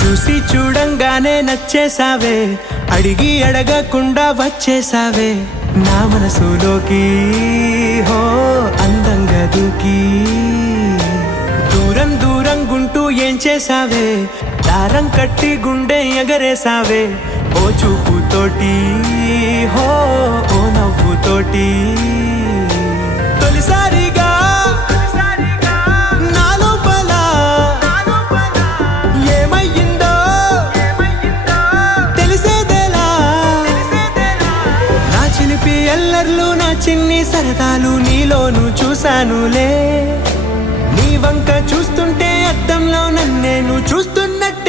చూసి చూడంగానే నచ్చేసావే, అడిగి అడగకుండా వచ్చేసావే నా మనసులోకి. హో అందంగా దూకి దూరం దూరం గుంటూ ఏం చేసావే, దారం కట్టి గుండె ఎగరేసావే ఓ చూపుతోటి. హో ఓ నవ్వుతోటి తొలిసారిగా నా లోపల ఏమయ్యిందో తెలిసేదేలా. నా చిలిపి ఎల్లర్లు నా చిన్ని సరదాలు నీలోను చూశానులే. నీ వంక చూస్తుంటే అద్దంలో నన్నేను చూస్తున్నట్టు